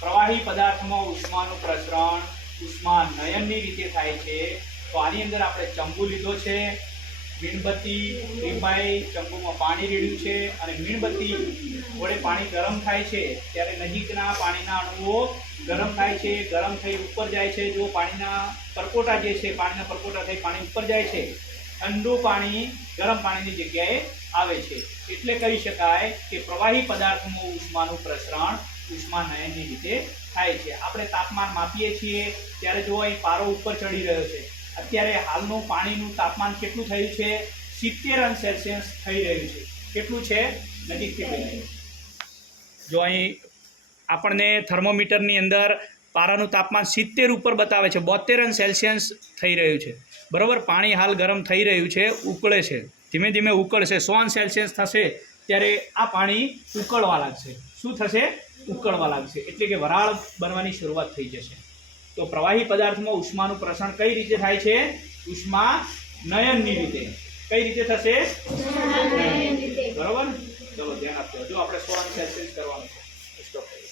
પ્રવાહી પદાર્થમાં ઉષ્માનું પ્રસરણ, ઉષ્મા નયનની રીતે થાય છે. તો આની અંદર આપણે ચંબુ લીધો છે, મીણબત્તી ટીપાઈ ચંબુમાં પાણી રેડ્યું છે અને મીણબત્તી વડે પાણી ગરમ થાય છે. ત્યારે નજીકના પાણીના અણુઓ ગરમ થાય છે, ગરમ થઈ ઉપર જાય છે. જો પાણીના પરપોટા જે છે, પાણીના પરપોટા થઈ પાણી ઉપર જાય છે, ઠંડુ પાણી, ગરમ પાણીની જગ્યાએ આવે છે. એટલે કહી શકાય કે પ્રવાહી પદાર્થમાં ઉષ્માનું પ્રસરણ ઉષ્મા નયનની રીતે થાય છે. આપણે તાપમાન માપીએ છીએ, ત્યારે જો અહીં પારો ઉપર ચડી રહ્યો છે. અત્યારે હાલનું પાણીનું તાપમાન કેટલું થયું છે? સિત્તેર અંશ સેલ્સિયસ થઈ રહ્યું છે. કેટલું છે? નજીકથી કેટલું જો અહીં આપણને થર્મોમીટરની અંદર પારાનું તાપમાન સિત્તેર ઉપર બતાવે છે બોતેર અંશ સેલ્સિયસ થઈ રહ્યું છે. બરાબર? પાણી હાલ ગરમ થઈ રહ્યું છે, ઉકળે છે. ધીમે ધીમે ઉકળશે. સો અંશ સેલ્સિયસ થશે. ત્યારે આ પાણી ઉકળવા લાગશે શું થશે? ઉકળવા લાગશે એટલે કે વરાળ બનવાની શરૂઆત થઈ જશે. તો પ્રવાહી પદાર્થમાં ઉષ્માનું પ્રસરણ કઈ રીતે થાય છે? ઉષ્મા નયનની રીતે. કઈ રીતે થશે? બરોબર? ચલો ધ્યાન આપજો. જો આપણે સો અંશ સેલ્સિયસ કરવાનું છે.